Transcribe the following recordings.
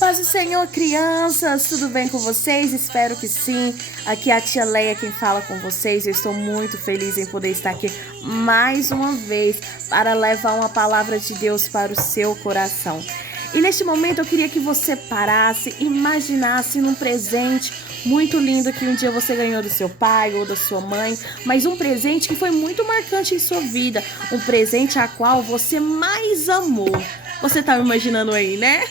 Paz do Senhor, crianças, tudo bem com vocês? Espero que sim. Aqui é a tia Leia quem fala com vocês. Eu estou muito feliz em poder estar aqui mais uma vez para levar uma palavra de Deus para o seu coração. E neste momento eu queria que você parasse, imaginasse num presente muito lindo que um dia você ganhou do seu pai ou da sua mãe, mas um presente que foi muito marcante em sua vida, um presente a qual você mais amou. Você tá me imaginando aí, né?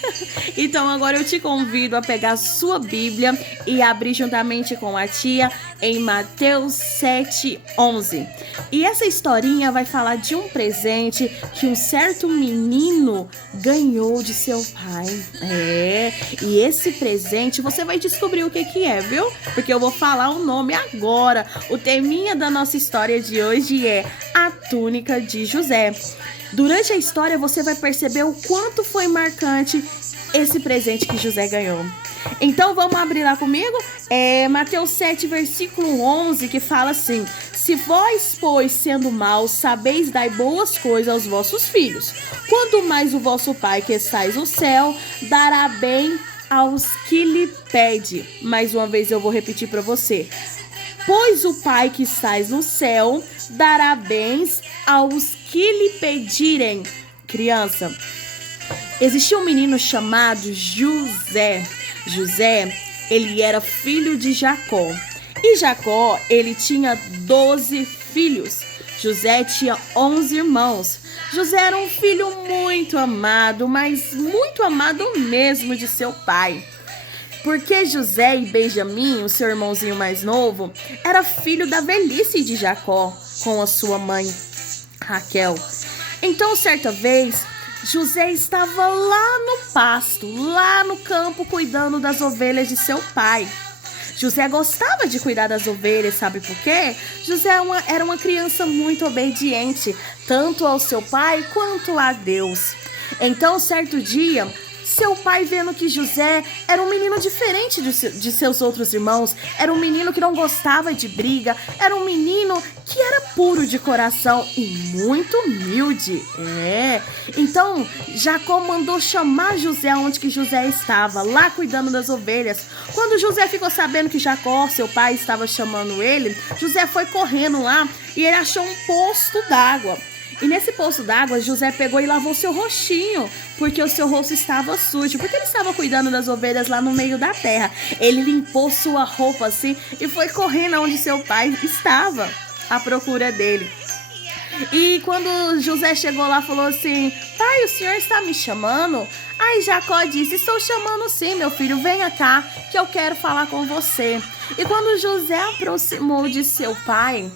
Então agora eu te convido a pegar a sua Bíblia e abrir juntamente com a tia em Mateus 7:11. E essa historinha vai falar de um presente que um certo menino ganhou de seu pai. E esse presente você vai descobrir o que é, viu? Porque eu vou falar o nome agora. O teminha da nossa história de hoje é a túnica de José. Durante a história você vai perceber o quanto foi marcante esse presente que José ganhou. Então vamos abrir lá comigo? Mateus 7, versículo 11, que fala assim: Se vós, pois, sendo maus, sabeis dar boas coisas aos vossos filhos, quanto mais o vosso Pai que estais no céu dará bem aos que lhe pede. Mais uma vez eu vou repetir para você. Pois o Pai que estais no céu dará bens aos que lhe pedirem. Criança, existia um menino chamado José. José, ele era filho de Jacó. E Jacó, ele tinha 12 filhos. José tinha 11 irmãos. José era um filho muito amado, mas muito amado mesmo de seu pai. Porque José e Benjamim, o seu irmãozinho mais novo, era filho da velhice de Jacó com a sua mãe, Raquel. Então, certa vez, José estava lá no pasto, lá no campo, cuidando das ovelhas de seu pai. José gostava de cuidar das ovelhas, sabe por quê? José era uma criança muito obediente, tanto ao seu pai quanto a Deus. Então, certo dia, seu pai, vendo que José era um menino diferente de seus outros irmãos, era um menino que não gostava de briga, era um menino que era puro de coração e muito humilde. Então Jacó mandou chamar José onde que José estava, lá cuidando das ovelhas. Quando José ficou sabendo que Jacó, seu pai, estava chamando ele, José foi correndo lá e ele achou um poço d'água. E nesse poço d'água, José pegou e lavou seu rostinho, porque o seu rosto estava sujo, porque ele estava cuidando das ovelhas lá no meio da terra. Ele limpou sua roupa assim e foi correndo onde seu pai estava, à procura dele. E quando José chegou lá, falou assim: Pai, o senhor está me chamando? Aí Jacó disse: Estou chamando sim, meu filho, venha cá, que eu quero falar com você. E quando José aproximou de seu pai,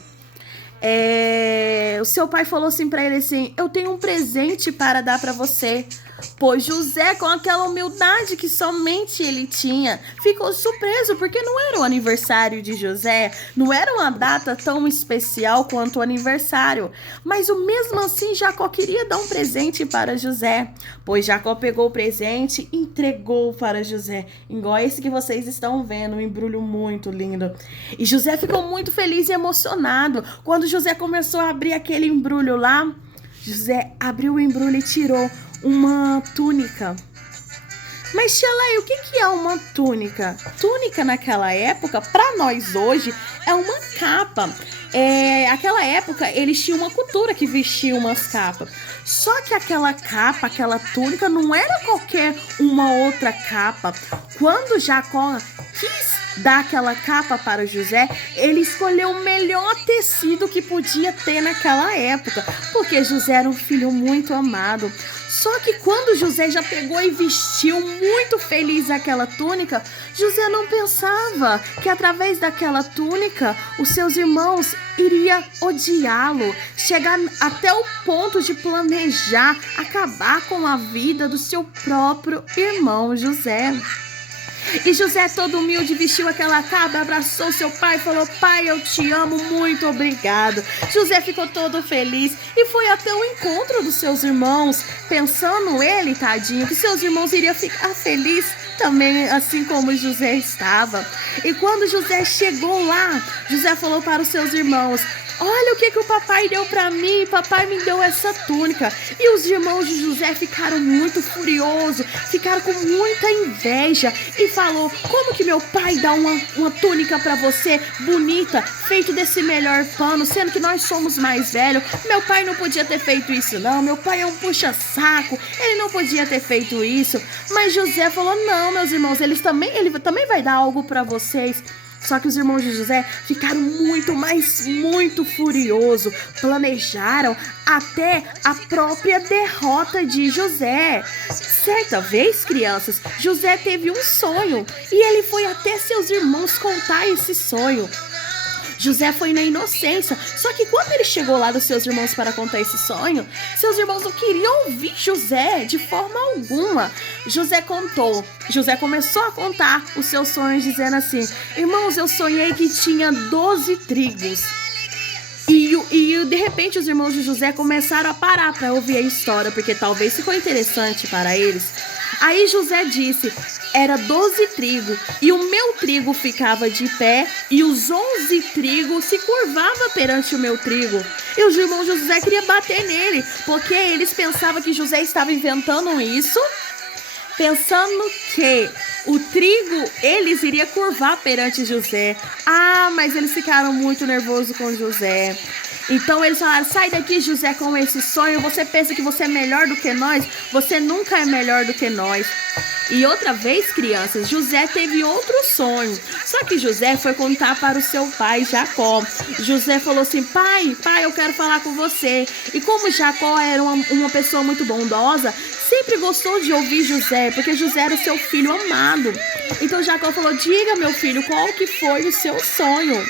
o seu pai falou assim pra ele assim: Eu tenho um presente para dar para você. Pois José, com aquela humildade que somente ele tinha, ficou surpreso, porque não era o aniversário de José, não era uma data tão especial quanto o aniversário. Mas mesmo assim Jacó queria dar um presente para José. Pois Jacó pegou o presente e entregou para José, igual esse que vocês estão vendo, um embrulho muito lindo. E José ficou muito feliz e emocionado. Quando José começou a abrir aquele embrulho lá, José abriu o embrulho e tirou uma túnica. Mas, tia Leia, o que é uma túnica? Túnica naquela época, para nós hoje, é uma capa. Aquela época, eles tinham uma cultura que vestia umas capas. Só que aquela capa, aquela túnica, não era qualquer uma outra capa. Quando Jacó quis dar aquela capa para José, ele escolheu o melhor tecido que podia ter naquela época, porque José era um filho muito amado. Só que quando José já pegou e vestiu muito feliz aquela túnica, José não pensava que através daquela túnica os seus irmãos iriam odiá-lo, chegar até o ponto de planejar acabar com a vida do seu próprio irmão José. E José, todo humilde, vestiu aquela capa, abraçou seu pai e falou: Pai, eu te amo, muito obrigado. José ficou todo feliz e foi até o encontro dos seus irmãos, pensando ele, tadinho, que seus irmãos iriam ficar felizes também, assim como José estava. E quando José chegou lá, José falou para os seus irmãos: olha o que o papai deu pra mim, papai me deu essa túnica. E os irmãos de José ficaram muito furiosos, ficaram com muita inveja e falou, como que meu pai dá uma túnica pra você, bonita, feito desse melhor pano, sendo que nós somos mais velhos? Meu pai não podia ter feito isso não, meu pai é um puxa-saco, ele não podia ter feito isso. Mas José falou, não, meus irmãos, ele também vai dar algo pra vocês. Só que os irmãos de José ficaram muito furiosos, planejaram até a própria derrota de José. Certa vez, crianças, José teve um sonho e ele foi até seus irmãos contar esse sonho. José foi na inocência, só que quando ele chegou lá dos seus irmãos para contar esse sonho, seus irmãos não queriam ouvir José de forma alguma. José começou a contar os seus sonhos dizendo assim, irmãos, eu sonhei que tinha 12 trigos. E de repente os irmãos de José começaram a parar para ouvir a história, porque talvez ficou interessante para eles. Aí José disse, era 12 trigos, e o meu trigo ficava de pé, e os 11 trigos se curvavam perante o meu trigo. E os irmãos de José queriam bater nele, porque eles pensavam que José estava inventando isso, pensando que o trigo eles iriam curvar perante José. Ah, mas eles ficaram muito nervosos com José. Então eles falaram, sai daqui, José, com esse sonho, você pensa que você é melhor do que nós? Você nunca é melhor do que nós. E outra vez, crianças, José teve outro sonho. Só que José foi contar para o seu pai, Jacó. José falou assim, pai, eu quero falar com você. E como Jacó era uma pessoa muito bondosa, sempre gostou de ouvir José, porque José era o seu filho amado. Então Jacó falou, diga, meu filho, qual que foi o seu sonho?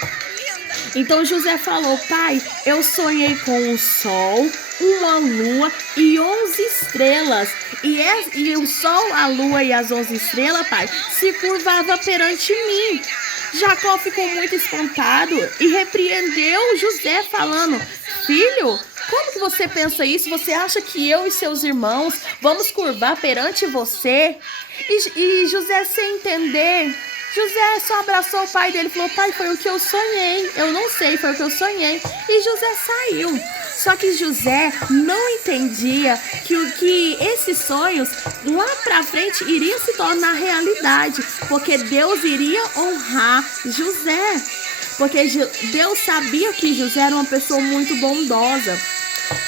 Então José falou, pai, eu sonhei com o sol, uma lua e 11 estrelas. E o sol, a lua e as 11 estrelas, pai, se curvava perante mim. Jacó ficou muito espantado e repreendeu José falando, filho, como que você pensa isso? Você acha que eu e seus irmãos vamos curvar perante você? E José, sem entender, José só abraçou o pai dele e falou, pai, foi o que eu sonhei. Eu não sei, foi o que eu sonhei. E José saiu. Só que José não entendia que esses sonhos lá pra frente iriam se tornar realidade, porque Deus iria honrar José. Porque Deus sabia que José era uma pessoa muito bondosa.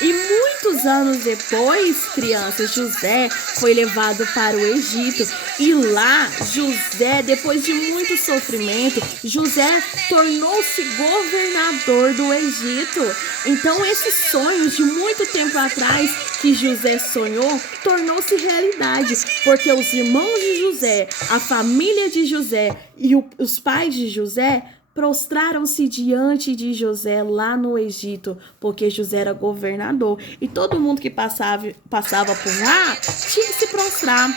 E muitos anos depois, crianças, José foi levado para o Egito. E lá, José, depois de muito sofrimento, José tornou-se governador do Egito. Então, esses sonhos de muito tempo atrás que José sonhou, tornou-se realidade. Porque os irmãos de José, a família de José e os pais de José prostraram-se diante de José lá no Egito, porque José era governador. E todo mundo que passava por lá tinha que se prostrar.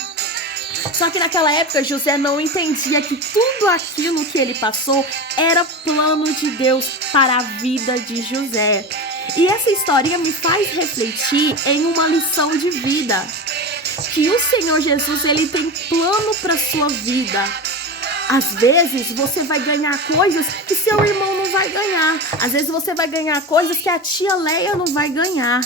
Só que naquela época José não entendia que tudo aquilo que ele passou era plano de Deus para a vida de José. E essa historinha me faz refletir em uma lição de vida. Que o Senhor Jesus, ele tem plano para sua vida. Às vezes você vai ganhar coisas que seu irmão não vai ganhar. Às vezes você vai ganhar coisas que a tia Leia não vai ganhar.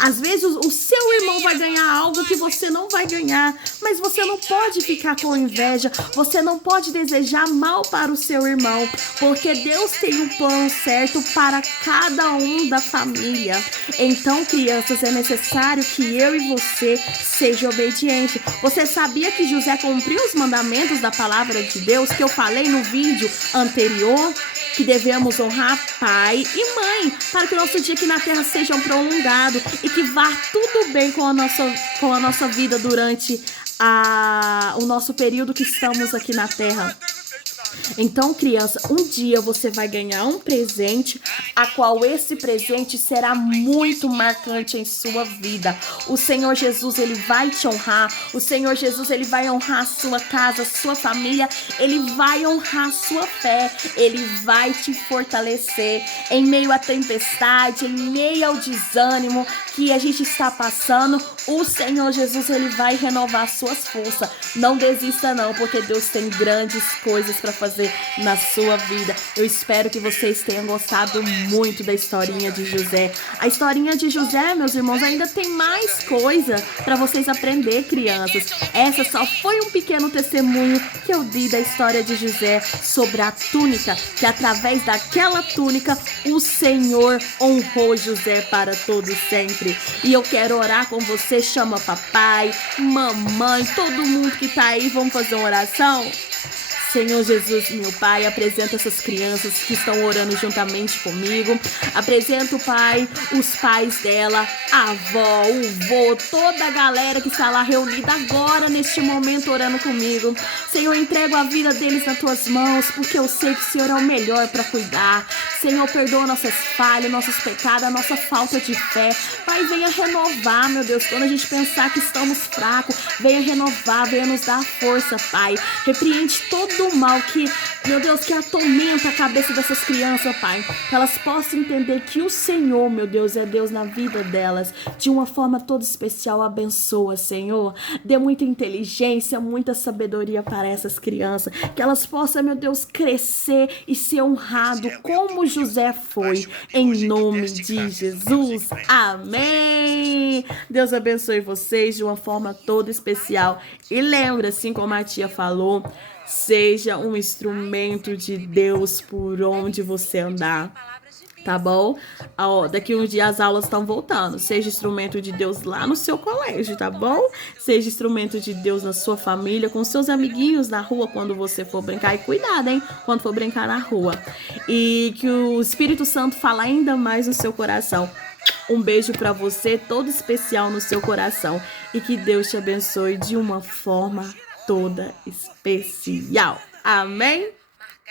Às vezes o seu irmão vai ganhar algo que você não vai ganhar, mas você não pode ficar com inveja, você não pode desejar mal para o seu irmão, porque Deus tem um plano certo para cada um da família. Então, crianças, é necessário que eu e você seja obediente. Você sabia que José cumpriu os mandamentos da palavra de Deus que eu falei no vídeo anterior? Que devemos honrar pai e mãe, para que o nosso dia aqui na terra seja prolongado e que vá tudo bem com a nossa vida durante o nosso período que estamos aqui na terra. Então, criança, um dia você vai ganhar um presente, a qual esse presente será muito marcante em sua vida. O Senhor Jesus, ele vai te honrar. O Senhor Jesus, ele vai honrar a sua casa, a sua família. Ele vai honrar a sua fé. Ele vai te fortalecer em meio à tempestade, em meio ao desânimo que a gente está passando. O Senhor Jesus, ele vai renovar suas forças. Não desista não, porque Deus tem grandes coisas para fazer na sua vida. Eu espero que vocês tenham gostado muito da historinha de José. A historinha de José, meus irmãos, ainda tem mais coisa para vocês aprender, crianças. Essa só foi um pequeno testemunho que eu dei da história de José sobre a túnica, que através daquela túnica o Senhor honrou José para todo sempre. E eu quero orar com você. Chama papai, mamãe, todo mundo que tá aí. Vamos fazer uma oração? Senhor Jesus, meu Pai, apresenta essas crianças que estão orando juntamente comigo. Apresento, Pai, os pais dela, a avó, o vô, toda a galera que está lá reunida agora, neste momento, orando comigo. Senhor, entrego a vida deles nas tuas mãos, porque eu sei que o Senhor é o melhor para cuidar. Senhor, perdoa nossas falhas, nossos pecados, a nossa falta de fé. Pai, venha renovar, meu Deus, quando a gente pensar que estamos fracos, venha renovar, venha nos dar força, Pai. Repreende todo o mal que, meu Deus, que atormenta a cabeça dessas crianças, Pai. Que elas possam entender que o Senhor, meu Deus, é Deus na vida delas. De uma forma toda especial, abençoa, Senhor. Dê muita inteligência, muita sabedoria para essas crianças. Que elas possam, meu Deus, crescer e ser honrado como José foi. Em nome de Jesus. Amém. Deus abençoe vocês de uma forma toda especial. E lembra, assim como a tia falou, seja um instrumento de Deus por onde você andar, tá bom? Daqui uns dias as aulas estão voltando. Seja instrumento de Deus lá no seu colégio, tá bom? Seja instrumento de Deus na sua família, com seus amiguinhos na rua quando você for brincar. E cuidado, hein? Quando for brincar na rua. E que o Espírito Santo fale ainda mais no seu coração. Um beijo pra você, todo especial no seu coração. E que Deus te abençoe de uma forma toda especial. Amém?